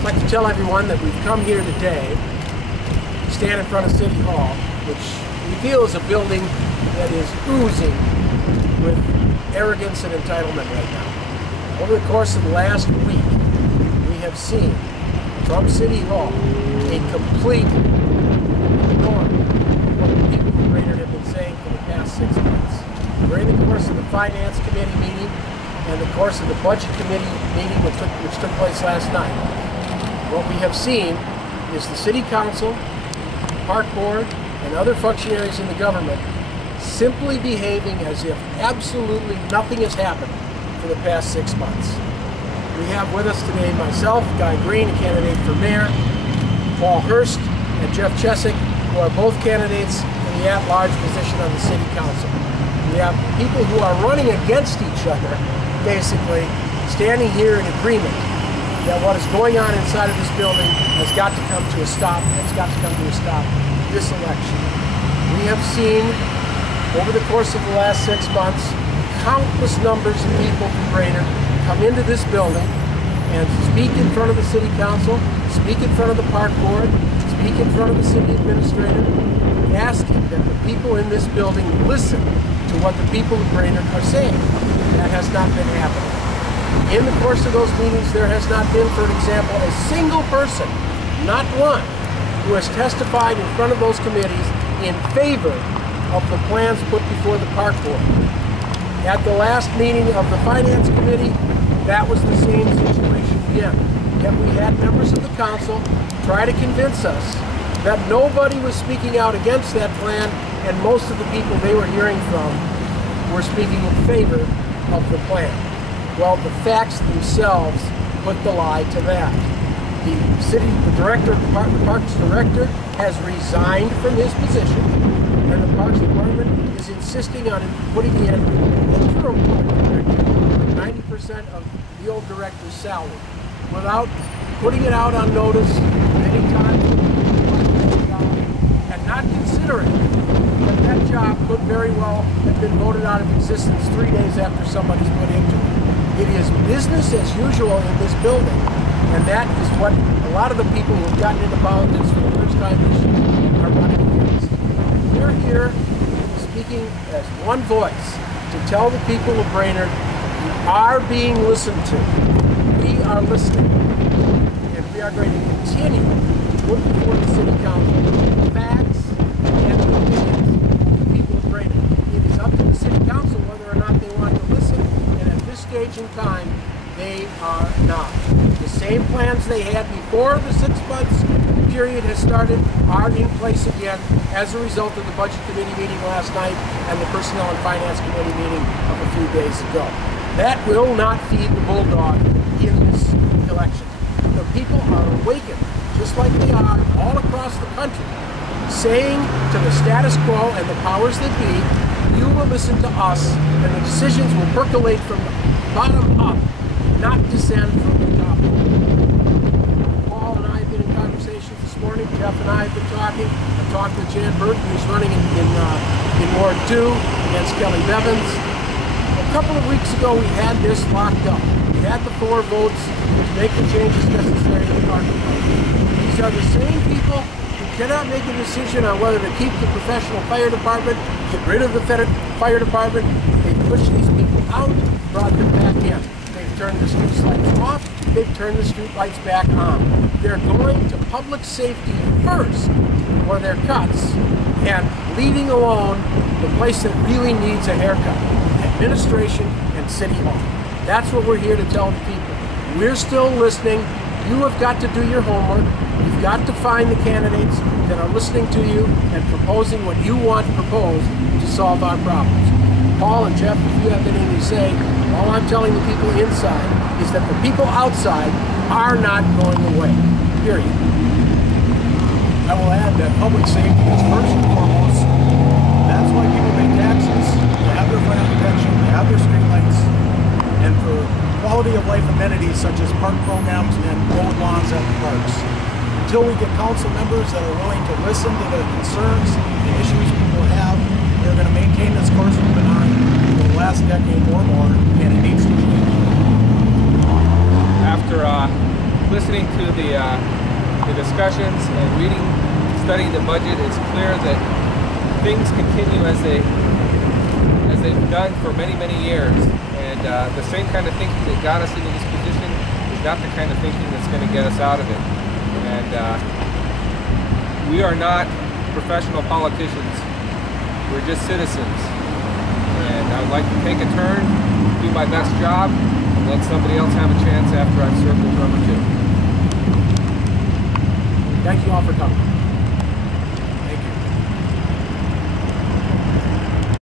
I'd like to tell everyone that we've come here today, stand in front of City Hall, which we feel is a building that is oozing with arrogance and entitlement right now. Over the course of the last week, we have seen from City Hall a complete ignore of what the people of Brainerd have been saying for the past 6 months. During the course of the Finance Committee meeting and the course of the Budget Committee meeting which took place last night, what we have seen is the City Council, Park Board, and other functionaries in the government simply behaving as if absolutely nothing has happened for the past 6 months. We have with us today myself, Guy Green, a candidate for mayor, Paul Hirst, and Jeff Czeczok, who are both candidates for the at-large position on the City Council. We have people who are running against each other, basically standing here in agreement that what is going on inside of this building has got to come to a stop, and it's got to come to a stop this election. We have seen, over the course of the last 6 months, countless numbers of people from Brainerd come into this building and speak in front of the City Council, speak in front of the Park Board, speak in front of the City Administrator, asking that the people in this building listen to what the people of Brainerd are saying. That has not been happening. In the course of those meetings, there has not been, for example, a single person, not one, who has testified in front of those committees in favor of the plans put before the Park Board. At the last meeting of the Finance Committee, that was the same situation again. Yet we had members of the council try to convince us that nobody was speaking out against that plan, and most of the people they were hearing from were speaking in favor of the plan. Well, the facts themselves put the lie to that. The Parks Director has resigned from his position, and the Parks Department is insisting on putting in an interim park director for 90% of the old director's salary, without putting it out on notice many times, and not considering that that job could very well have been voted out of existence 3 days after somebody's put into it. It is business as usual in this building, and that is what a lot of the people who have gotten into politics for the first time this year are running against. We're here speaking as one voice to tell the people of Brainerd, you are being listened to. We are listening, and we are going to continue to put before the City Council facts and opinions of the people of Brainerd. It is up to the City Council whether or not they want to listen, and at this stage in time, they are not. The same plans they had before the 6 months period has started are in place again as a result of the Budget Committee meeting last night and the Personnel and Finance Committee meeting of a few days ago. That will not feed the bulldog in this election. The people are awakened, just like they are all across the country, saying to the status quo and the powers that be, you will listen to us and the decisions will percolate from the bottom up, not descend from the top. Paul and I have been in conversations this morning. Jeff and I have been talking. I talked with Jan Burton, who's running in Ward 2 against Kelly Bevins. A couple of weeks ago, we had this locked up. We had the 4 votes to make the changes necessary in the Park Department. These are the same people who cannot make a decision on whether to keep the professional fire department, get rid of the fire department. They push these people out, brought them back in. They've turned the street lights off, they've turned the street lights back on. They're going to public safety first for their cuts and leaving alone the place that really needs a haircut, administration and City Hall. That's what we're here to tell the people. We're still listening. You have got to do your homework. You've got to find the candidates that are listening to you and proposing what you want proposed to solve our problems. Paul and Jeff, if you have anything to say, all I'm telling the people inside is that the people outside are not going away, period. I will add that public safety is first and foremost. That's why people pay taxes, to have their fire protection, to have their streetlights, and for quality of life amenities such as park programs and road lawns at the parks. Until we get council members that are willing to listen to the concerns and issues people have, they're going to maintain this course we've been on for the last decade or more, and it needs to change. After listening to the discussions and studying the budget, it's clear that things continue as they've done for many, many years. And the same kind of thinking that got us into this position is not the kind of thinking that's going to get us out of it. And we are not professional politicians. We're just citizens. And I would like to take a turn, do my best job, and let somebody else have a chance after I've served the term or two. Thank you all for coming.